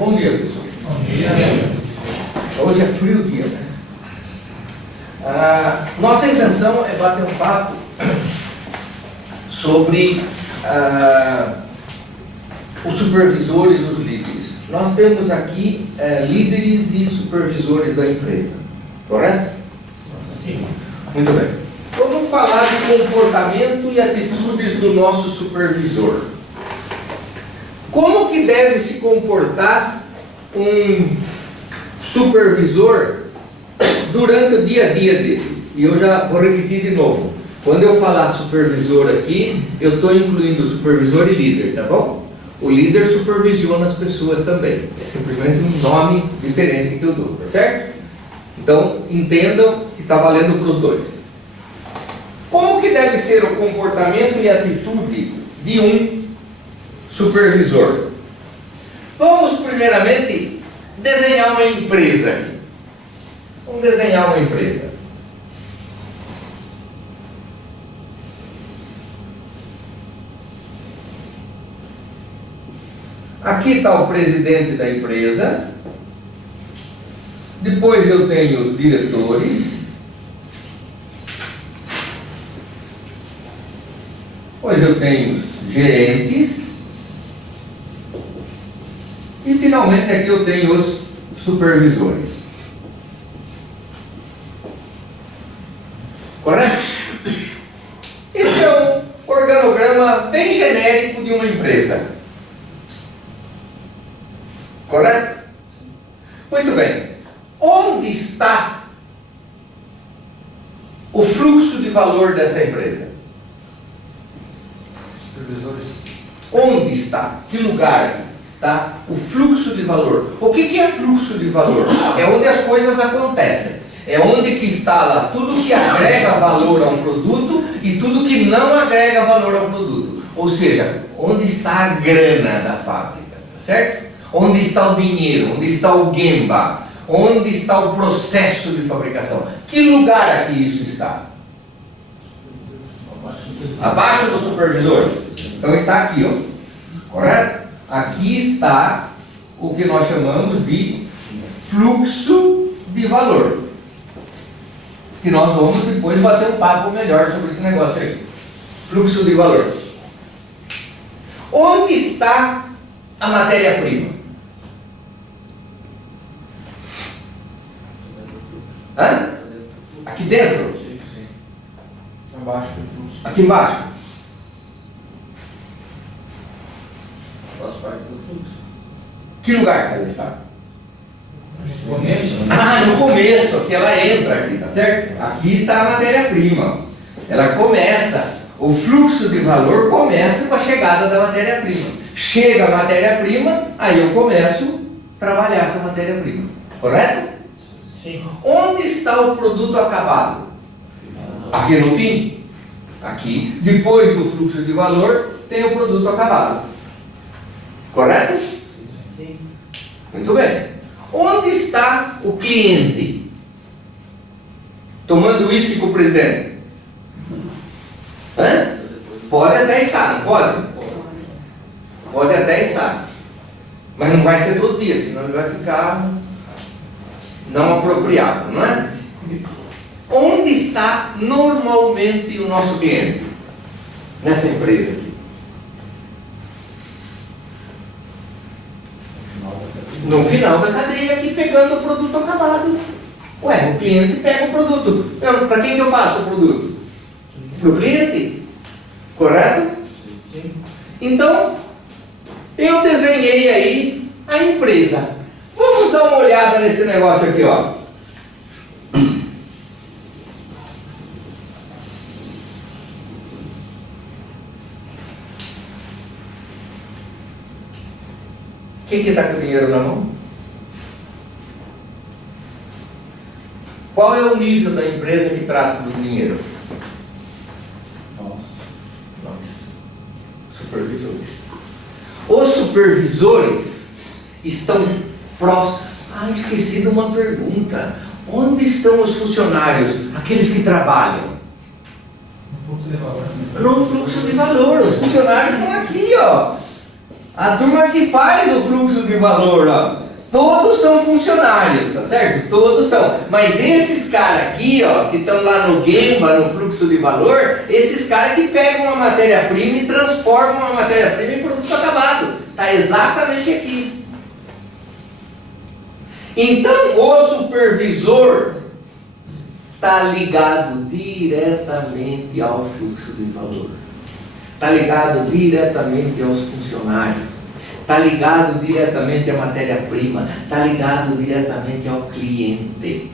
Bom dia, pessoal. Bom dia. Hoje é frio o dia, né? Nossa intenção é bater um papo sobre os supervisores e os líderes. Nós temos aqui líderes e supervisores da empresa, correto? Sim. Muito bem. Vamos falar de comportamento e atitudes do nosso supervisor. Como que deve se comportar um supervisor durante o dia a dia dele? E eu já vou repetir de novo. Quando eu falar supervisor aqui, eu estou incluindo supervisor e líder, tá bom? O líder supervisiona as pessoas também. É simplesmente um nome diferente que eu dou, tá certo? Então, entendam que está valendo para os dois. Como que deve ser o comportamento e a atitude de um supervisor? Vamos primeiramente desenhar uma empresa aqui. Vamos desenhar uma empresa. Aqui está o presidente da empresa. Depois eu tenho os diretores. Depois eu tenho os gerentes. E finalmente aqui eu tenho os supervisores. Correto? Esse é um organograma bem genérico de uma empresa. Correto? Muito bem. Onde está o fluxo de valor dessa empresa? Supervisores. Onde está? Que lugar está o fluxo de valor? O que é fluxo de valor? É onde as coisas acontecem. É onde que está lá tudo que agrega valor a um produto e tudo que não agrega valor ao produto. Ou seja, onde está a grana da fábrica, tá certo? Onde está o dinheiro? Onde está o gemba? Onde está o processo de fabricação? Que lugar aqui isso está? Abaixo do supervisor. Então está aqui, ó. Correto? Aqui está o que nós chamamos de fluxo de valor. Que nós vamos depois bater um papo melhor sobre esse negócio aí. Fluxo de valor. Onde está a matéria-prima? Hã? Aqui dentro? Sim. Abaixo do fluxo. Aqui embaixo? Faz parte do fluxo. Que lugar que ela está? No começo? No começo, que ela entra aqui, tá certo? Aqui está a matéria-prima. Ela começa, o fluxo de valor começa com a chegada da matéria-prima. Chega a matéria-prima, aí eu começo a trabalhar essa matéria-prima. Correto? Sim. Onde está o produto acabado? Aqui no fim. Aqui, depois do fluxo de valor, tem o produto acabado. Correto? Sim. Muito bem. Onde está o cliente? Tomando uísque com o presidente? Hã? Pode até estar, não pode? Pode até estar. Mas não vai ser todo dia, senão ele vai ficar não apropriado, não é? Onde está normalmente o nosso cliente? Nessa empresa aqui. No final da cadeia aqui, pegando o produto acabado. Ué, o cliente pega o produto. Para quem que eu faço o produto? Para o cliente. Correto? Sim. Então, eu desenhei aí a empresa. Vamos dar uma olhada nesse negócio aqui, ó. Quem que está com o dinheiro na mão? Qual é o nível da empresa que trata do dinheiro? Nós. Supervisores. Os supervisores estão próximos. Esqueci de uma pergunta. Onde estão os funcionários? Aqueles que trabalham? No fluxo de valor. No fluxo de valor. Os funcionários estão aqui, ó. A turma que faz o fluxo de valor, ó, todos são funcionários, tá certo? Todos são. Mas esses caras aqui, ó, que estão lá no Gemba, no fluxo de valor, esses caras que pegam uma matéria-prima e transformam a matéria-prima em produto acabado. Está exatamente aqui. Então, o supervisor está ligado diretamente ao fluxo de valor. Está ligado diretamente aos funcionários. Está ligado diretamente à matéria-prima. Está ligado diretamente ao cliente.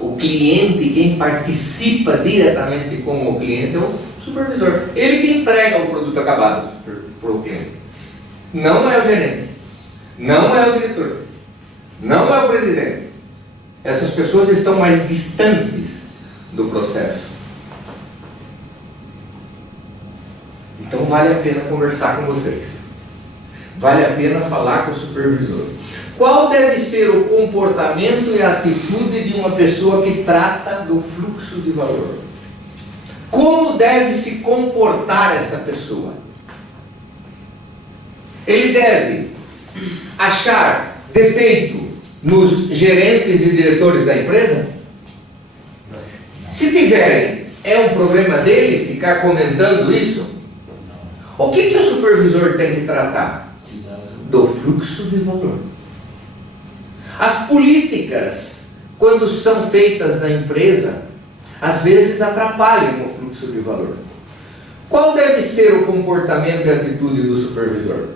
O cliente, quem participa diretamente com o cliente é o supervisor. Ele que entrega o produto acabado para o cliente. Não é o gerente. Não é o diretor. Não é o presidente. Essas pessoas estão mais distantes do processo. Então vale a pena conversar com vocês. Vale a pena falar com o supervisor. Qual deve ser o comportamento e a atitude de uma pessoa que trata do fluxo de valor? Como deve se comportar essa pessoa? Ele deve achar defeito nos gerentes e diretores da empresa? Se tiverem, é um problema dele ficar comentando isso? O que o supervisor tem que tratar? Do fluxo de valor. As políticas, quando são feitas na empresa, às vezes atrapalham o fluxo de valor. Qual deve ser o comportamento e atitude do supervisor?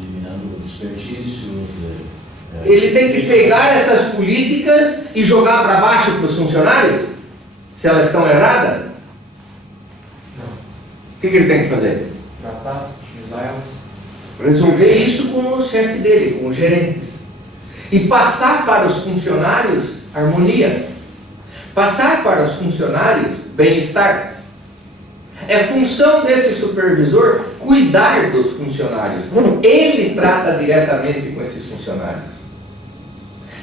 Eliminando desperdícios. Ele tem que pegar essas políticas e jogar para baixo para os funcionários? Se elas estão erradas? Não. O que ele tem que fazer? Tratar, usar elas. Resolver isso com o chefe dele, com os gerentes. E passar para os funcionários harmonia. Passar para os funcionários bem-estar. É função desse supervisor cuidar dos funcionários. Ele trata diretamente com esses funcionários.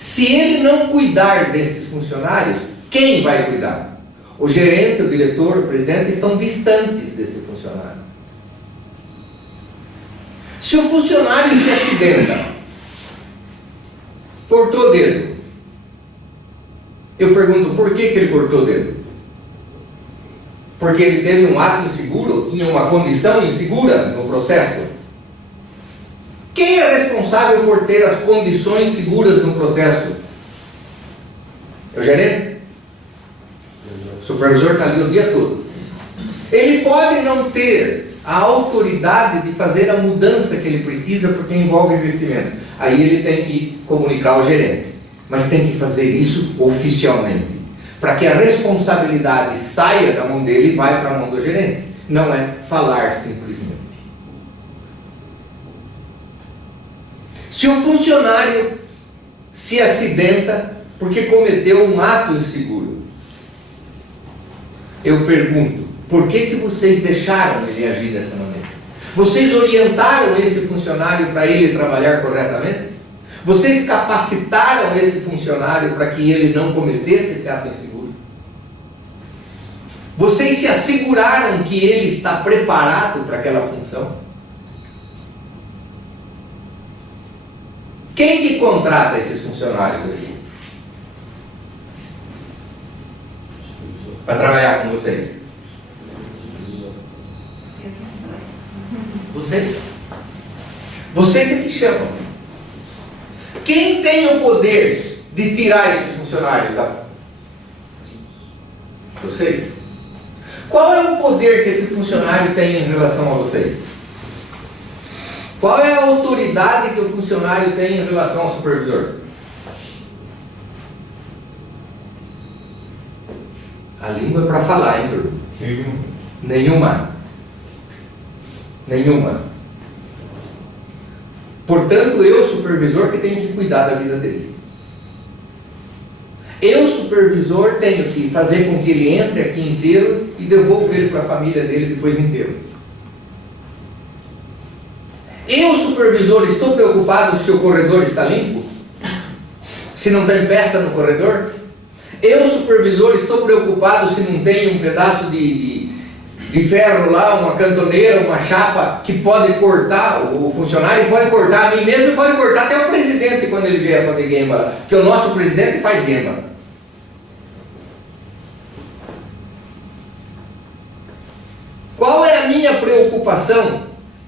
Se ele não cuidar desses funcionários, quem vai cuidar? O gerente, o diretor, o presidente estão distantes desse funcionário. Se o funcionário se acidenta, cortou o dedo, eu pergunto por que ele cortou o dedo? Porque ele teve um ato inseguro, tinha uma condição insegura no processo. Quem é responsável por ter as condições seguras no processo? É o gerente? O supervisor está ali o dia todo. Ele pode não ter a autoridade de fazer a mudança que ele precisa porque envolve investimento. Aí ele tem que comunicar ao gerente. Mas tem que fazer isso oficialmente. Para que a responsabilidade saia da mão dele e vai para a mão do gerente. Não é falar simplesmente. Se um funcionário se acidenta porque cometeu um ato inseguro, eu pergunto, por que vocês deixaram ele agir dessa maneira? Vocês orientaram esse funcionário para ele trabalhar corretamente? Vocês capacitaram esse funcionário para que ele não cometesse esse ato inseguro? Vocês se asseguraram que ele está preparado para aquela função? Quem que contrata esses funcionários aqui? Para trabalhar com vocês? Vocês? Vocês é que chamam. Quem tem o poder de tirar esses funcionários da... Vocês? Qual é o poder que esse funcionário tem em relação a vocês? Qual é a autoridade que o funcionário tem em relação ao supervisor? A língua é para falar, hein, turma? Nenhuma. Nenhuma. Portanto, eu, supervisor, que tenho que cuidar da vida dele. Eu, supervisor, tenho que fazer com que ele entre aqui inteiro e devolva ele para a família dele depois inteiro. Eu, supervisor, estou preocupado se o corredor está limpo? Se não tem peça no corredor? Eu, supervisor, estou preocupado se não tem um pedaço de de ferro lá, uma cantoneira, uma chapa que pode cortar, o funcionário pode cortar a mim mesmo e pode cortar até o presidente quando ele vier fazer gema lá, porque o nosso presidente faz gema. Qual é a minha preocupação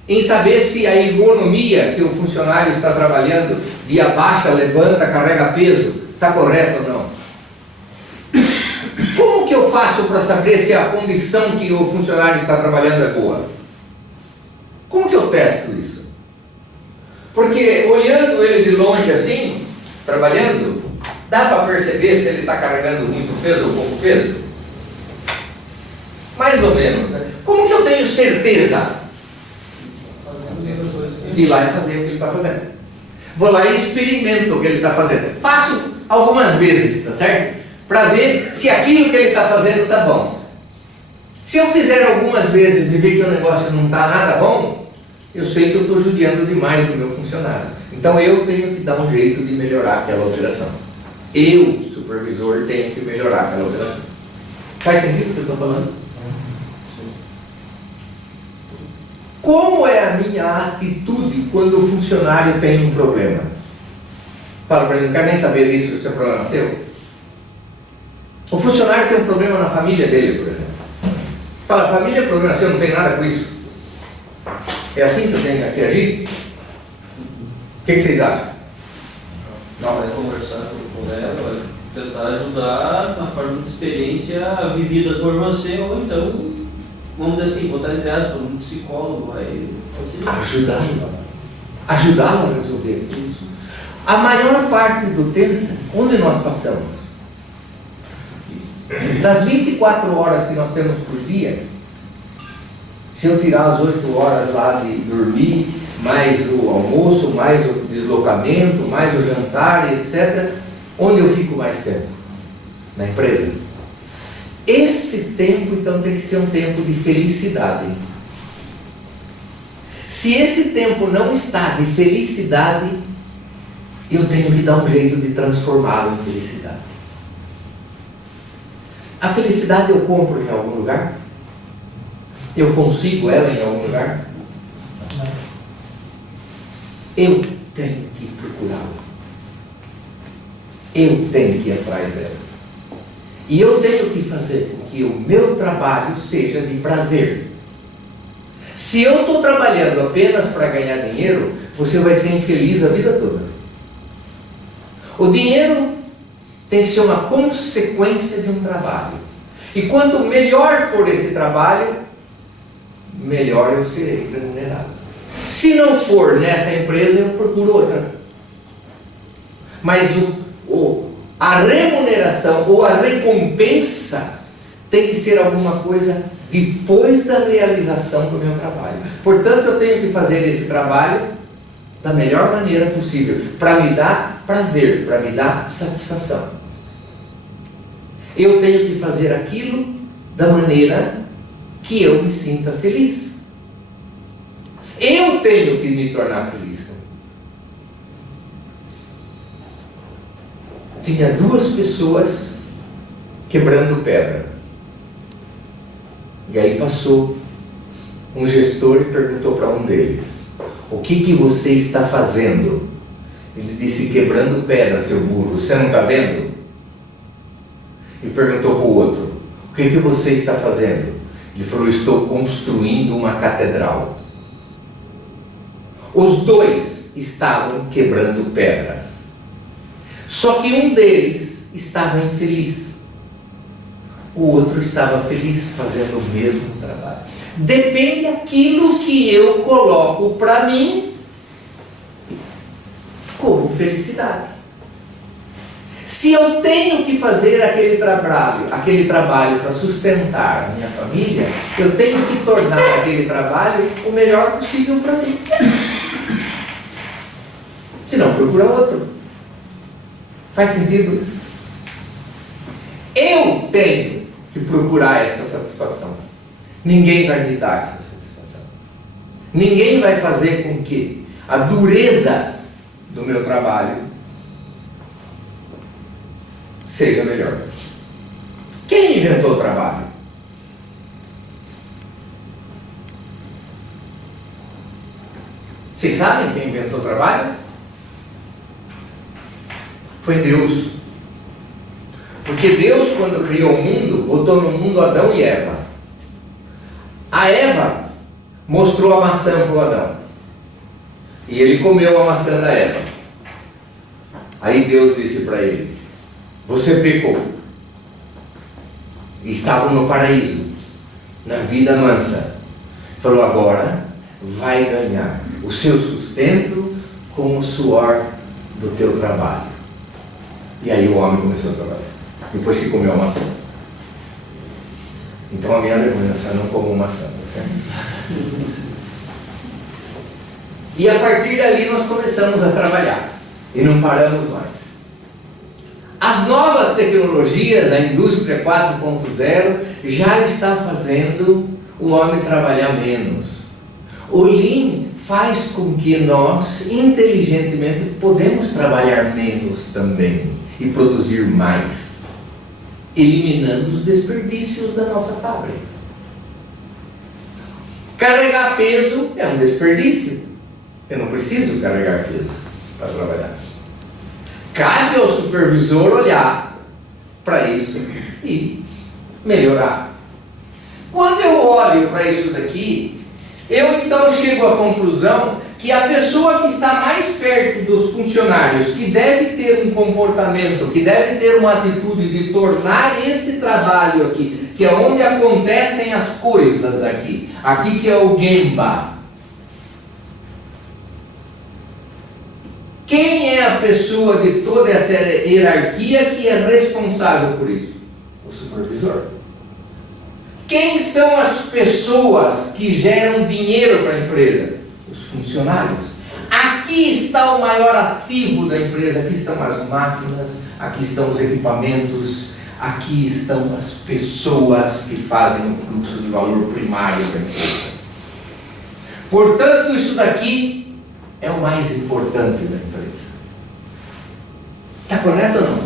em saber se a ergonomia que o funcionário está trabalhando, de abaixa, levanta, carrega peso, está correta ou não? Como que eu faço para saber se a condição que o funcionário está trabalhando é boa? Como que eu testo isso? Porque olhando ele de longe assim, trabalhando, dá para perceber se ele está carregando muito peso ou pouco peso? Mais ou menos, né? Como que eu tenho certeza de ir lá e fazer o que ele está fazendo? Vou lá e experimento o que ele está fazendo. Faço algumas vezes, tá certo? Para ver se aquilo que ele está fazendo está bom. Se eu fizer algumas vezes e ver que o negócio não está nada bom, eu sei que eu estou judiando demais do meu funcionário. Então eu tenho que dar um jeito de melhorar aquela operação. Eu, supervisor, tenho que melhorar aquela operação. Faz sentido o que eu estou falando? Como é a minha atitude quando o funcionário tem um problema? Fala para ele, não quero nem saber disso, se é problema seu. O funcionário tem um problema na família dele, por exemplo. Fala, família é problema seu, não tem nada com isso. É assim que eu tenho que agir? O que vocês acham? Não, é conversar com ela, tentar ajudar na forma de experiência vivida por você, ou então, vamos dizer assim, botar entre aspas, um psicólogo vai auxiliar. Ajudá-lo a resolver isso. A maior parte do tempo, onde nós passamos? Das 24 horas que nós temos por dia, se eu tirar as 8 horas lá de dormir, mais o almoço, mais o deslocamento, mais o jantar, etc., onde eu fico mais tempo? Na empresa. Esse tempo, então, tem que ser um tempo de felicidade. Se esse tempo não está de felicidade, eu tenho que dar um jeito de transformá-lo em felicidade. A felicidade eu compro em algum lugar? Eu consigo ela em algum lugar? Eu tenho que procurá-la. Eu tenho que ir atrás dela. E eu tenho que fazer com que o meu trabalho seja de prazer. Se eu estou trabalhando apenas para ganhar dinheiro, você vai ser infeliz a vida toda. O dinheiro tem que ser uma consequência de um trabalho. E quanto melhor for esse trabalho, melhor eu serei remunerado. Se não for nessa empresa, eu procuro outra. Mas a remuneração ou a recompensa tem que ser alguma coisa depois da realização do meu trabalho. Portanto, eu tenho que fazer esse trabalho da melhor maneira possível, para me dar prazer, para me dar satisfação. Eu tenho que fazer aquilo da maneira que eu me sinta feliz. Eu tenho que me tornar feliz. Tinha 2 pessoas quebrando pedra. E aí passou um gestor e perguntou para um deles: o que você está fazendo? Ele disse: quebrando pedra, seu burro, você não está vendo? E perguntou para o outro: o que você está fazendo? Ele falou: estou construindo uma catedral. Os 2 estavam quebrando pedras. Só que um deles estava infeliz. O outro estava feliz fazendo o mesmo trabalho. Depende daquilo que eu coloco para mim como felicidade. Se eu tenho que fazer aquele trabalho para sustentar a minha família, eu tenho que tornar aquele trabalho o melhor possível para mim. Se não, procura outro. Faz sentido? Eu tenho que procurar essa satisfação. Ninguém vai me dar essa satisfação. Ninguém vai fazer com que a dureza do meu trabalho seja melhor. Quem inventou o trabalho? Vocês sabem quem inventou o trabalho? Foi Deus. Porque Deus, quando criou o mundo, botou no mundo Adão e Eva. A Eva mostrou a maçã para o Adão. E ele comeu a maçã da Eva. Aí Deus disse para ele: você pecou. Estavam no paraíso, na vida mansa. Falou: agora vai ganhar o seu sustento com o suor do teu trabalho. E aí o homem começou a trabalhar, depois que comeu a maçã. Então a minha lembrança é: não como maçã, tá certo? E a partir dali nós começamos a trabalhar e não paramos mais. As novas tecnologias, a indústria 4.0, já está fazendo o homem trabalhar menos. O Lean faz com que nós, inteligentemente, podemos trabalhar menos também e produzir mais, eliminando os desperdícios da nossa fábrica. Carregar peso é um desperdício. Eu não preciso carregar peso para trabalhar. Cabe ao supervisor olhar para isso e melhorar. Quando eu olho para isso daqui, eu então chego à conclusão que a pessoa que está mais perto dos funcionários, que deve ter um comportamento, que deve ter uma atitude de tornar esse trabalho aqui, que é onde acontecem as coisas aqui que é o Gemba. Quem é a pessoa de toda essa hierarquia que é responsável por isso? O supervisor. Quem são as pessoas que geram dinheiro para a empresa? Os funcionários. Aqui está o maior ativo da empresa, aqui estão as máquinas, aqui estão os equipamentos, aqui estão as pessoas que fazem o fluxo de valor primário da empresa. Portanto, isso daqui é o mais importante da empresa. Está correto ou não?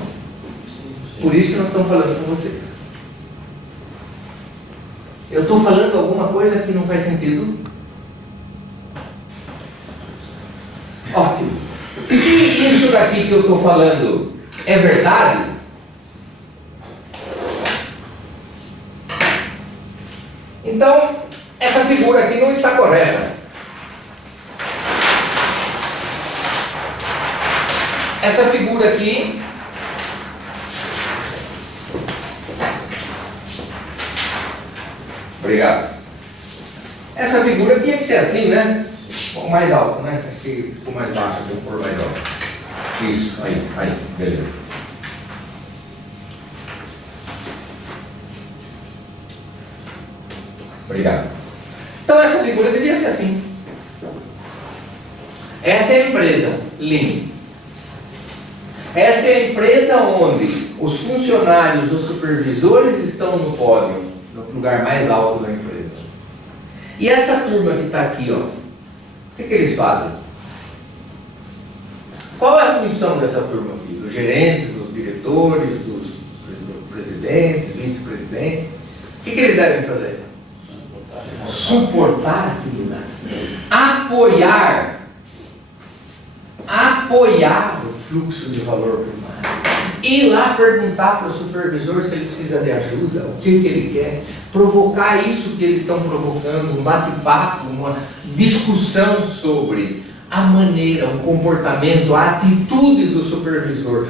Por isso que nós estamos falando com vocês. Eu estou falando alguma coisa que não faz sentido? Ótimo. Se isso daqui que eu estou falando é verdade, então essa figura aqui não está correta. Essa figura aqui obrigado. Essa figura tinha que ser assim, né? Um pouco mais alto, né? Aqui ficou mais baixo, vou pôr mais alto. Isso, aí, beleza. Obrigado. Então essa figura devia ser assim. Essa é a empresa Lean. Essa é a empresa onde os funcionários, os supervisores estão no pódio, no lugar mais alto da empresa. E essa turma que está aqui, ó, o que eles fazem? Qual é a função dessa turma aqui? Dos gerentes, dos diretores, dos presidentes, vice-presidentes? O que eles devem fazer? Suportar aquilo, né? Apoiar o fluxo de valor primário. Ir lá perguntar para o supervisor se ele precisa de ajuda, o que ele quer, provocar isso que eles estão provocando, um bate-papo, uma discussão sobre a maneira, o comportamento, a atitude do supervisor.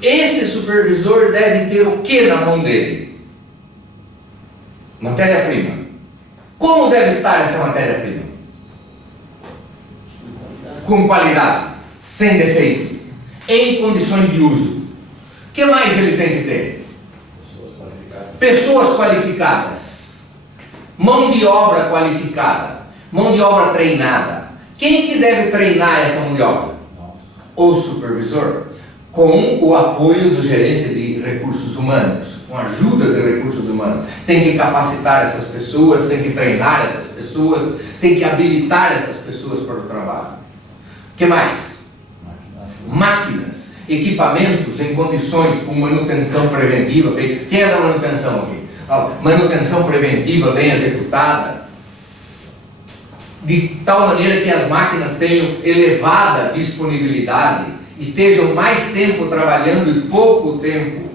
Esse supervisor deve ter o que na mão dele? Matéria-prima. Como deve estar essa matéria-prima? Com qualidade, sem defeito, em condições de uso. O que mais ele tem que ter? Pessoas qualificadas. Mão de obra qualificada. Mão de obra treinada. Quem que deve treinar essa mão de obra? O supervisor, com o apoio do gerente de recursos humanos, com a ajuda de recursos humanos. Tem que capacitar essas pessoas, tem que treinar essas pessoas, tem que habilitar essas pessoas para o trabalho. O que mais? Máquinas, equipamentos em condições com manutenção preventiva. Quem é da manutenção aqui? Manutenção preventiva bem executada. de tal maneira que as máquinas tenham elevada disponibilidade, estejam mais tempo trabalhando e pouco tempo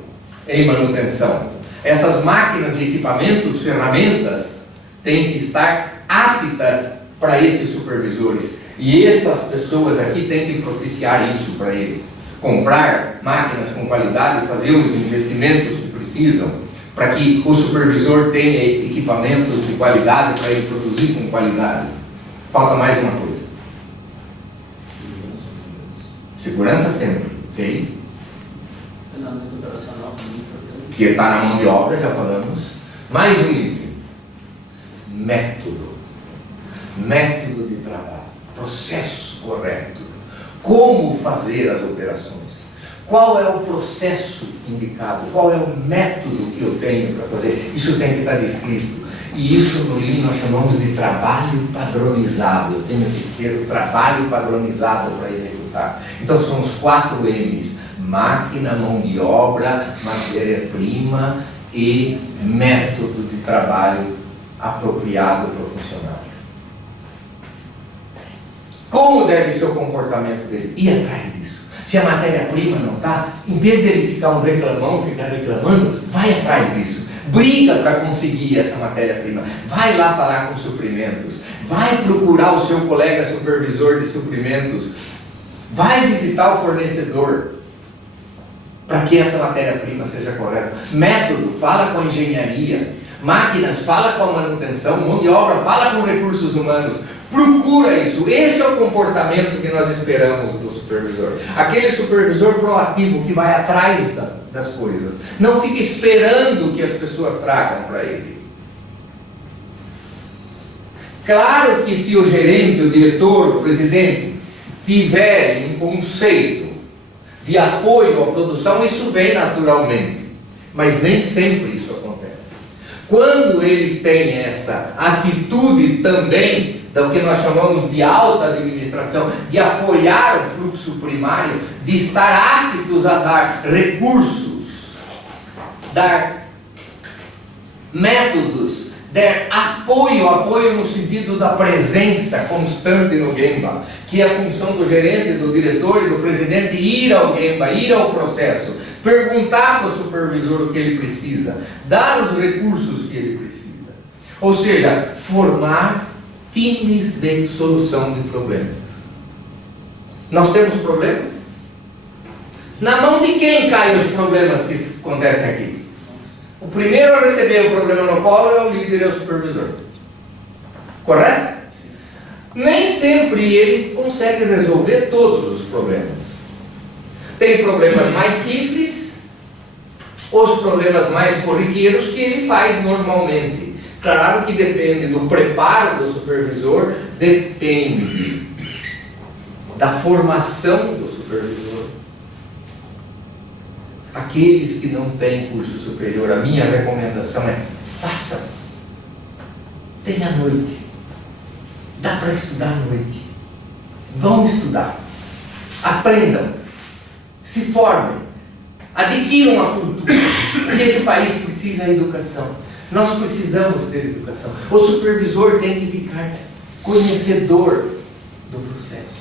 em manutenção. Essas máquinas e equipamentos, ferramentas, têm que estar aptas para esses supervisores. E essas pessoas aqui têm que propiciar isso para eles. Comprar máquinas com qualidade, fazer os investimentos que precisam, para que o supervisor tenha equipamentos de qualidade para ele produzir com qualidade. Falta mais uma coisa. Segurança sempre, ok? Treinamento operacional também importante. Que está na mão de obra, já falamos. Mais um item. Método. Método de trabalho. Processo correto. Como fazer as operações. Qual é o processo indicado? Qual é o método que eu tenho para fazer? Isso tem que estar descrito. E isso no Lean nós chamamos de trabalho padronizado. Eu tenho que ter o trabalho padronizado para executar. Então são os 4 M's. Máquina, mão de obra, matéria-prima e método de trabalho apropriado para o funcionário. Como deve ser o comportamento dele? Ir atrás disso. Se a matéria-prima não está, em vez dele ficar um reclamão, ficar reclamando, vai atrás disso. Briga para conseguir essa matéria-prima. Vai lá falar com suprimentos. Vai procurar o seu colega supervisor de suprimentos. Vai visitar o fornecedor para que essa matéria-prima seja correta. Método, fala com a engenharia. Máquinas, fala com a manutenção. Mão de obra, fala com recursos humanos. Procura isso. Esse é o comportamento que nós esperamos do supervisor. Aquele supervisor proativo que vai atrás das coisas. Não fica esperando que as pessoas tragam para ele. Claro que se o gerente, o diretor, o presidente tiverem um conceito de apoio à produção, isso vem naturalmente. Mas nem sempre isso acontece. Quando eles têm essa atitude também, do que nós chamamos de alta administração, de apoiar o fluxo primário, de estar aptos a dar recursos, dar métodos, dar apoio no sentido da presença constante no Gemba, que é a função do gerente, do diretor e do presidente ir ao Gemba, ir ao processo, perguntar para o supervisor o que ele precisa, dar os recursos que ele precisa. Ou seja, formar times de solução de problemas. Nós temos problemas? Na mão de quem caem os problemas que acontecem aqui? O primeiro a receber o problema no colo é o líder e o supervisor. Correto? Nem sempre ele consegue resolver todos os problemas. Tem problemas mais simples, os problemas mais corriqueiros que ele faz normalmente. Claro que depende do preparo do supervisor, depende da formação do supervisor. Aqueles que não têm curso superior, a minha recomendação é: façam. Tem à noite. Dá para estudar à noite. Vão estudar. Aprendam. Se formem. Adquiram a cultura. Porque esse país precisa de educação. Nós precisamos ter educação. O supervisor tem que ficar conhecedor do processo.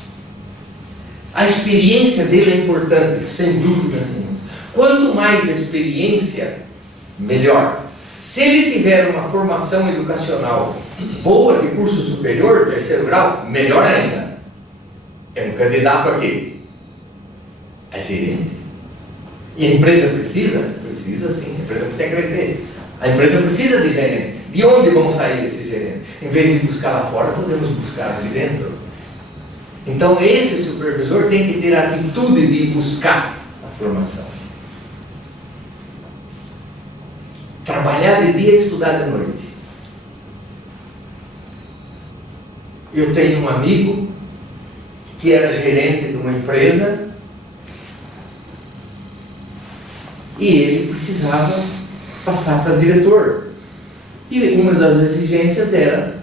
A experiência dele é importante, sem dúvida nenhuma. Quanto mais experiência, melhor. Se ele tiver uma formação educacional boa, de curso superior, 3º grau, melhor ainda. É um candidato a quê? É gerente. E a empresa precisa? Precisa sim, a empresa precisa crescer. A empresa precisa de gerente. De onde vão sair esses gerentes? Em vez de buscar lá fora, podemos buscar ali dentro. Então esse supervisor tem que ter a atitude de buscar a formação. Trabalhar de dia e estudar de noite. Eu tenho um amigo que era gerente de uma empresa e ele precisava passar para diretor. E uma das exigências era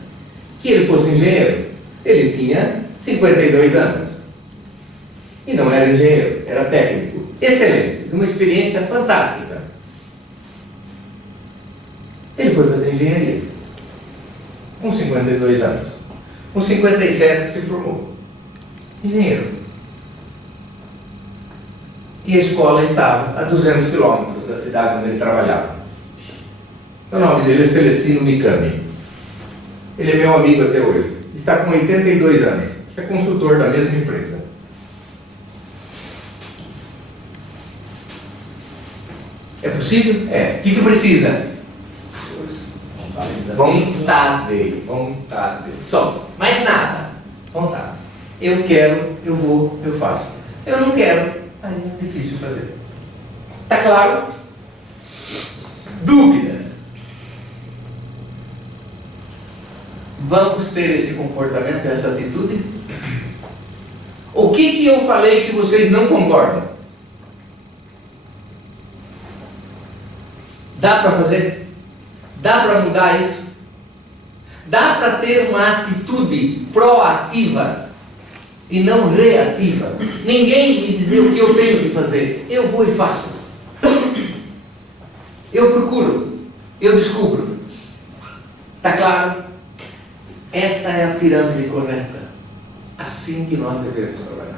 que ele fosse engenheiro. Ele tinha 52 anos. E não era engenheiro, era técnico. Excelente, uma experiência fantástica. Ele foi fazer engenharia com 52 anos. Com 57 se formou. Engenheiro. E a escola estava a 200 quilômetros da cidade onde ele trabalhava. O nome dele é Celestino Mikami. Ele é meu amigo até hoje. Está com 82 anos. É consultor da mesma empresa. É possível? É. O que precisa? Vontade. Vontade. Só. Mais nada. Vontade. Eu quero, eu vou, eu faço. Eu não quero. Aí é difícil fazer. Tá claro? Dúvidas? Vamos ter esse comportamento, essa atitude? O que eu falei que vocês não concordam? Dá para fazer? Dá para mudar isso? Dá para ter uma atitude proativa e não reativa? Ninguém me dizer o que eu tenho que fazer. Eu vou e faço. Eu procuro. Eu descubro. Está claro? Esta é a pirâmide correta. Assim que nós devemos trabalhar.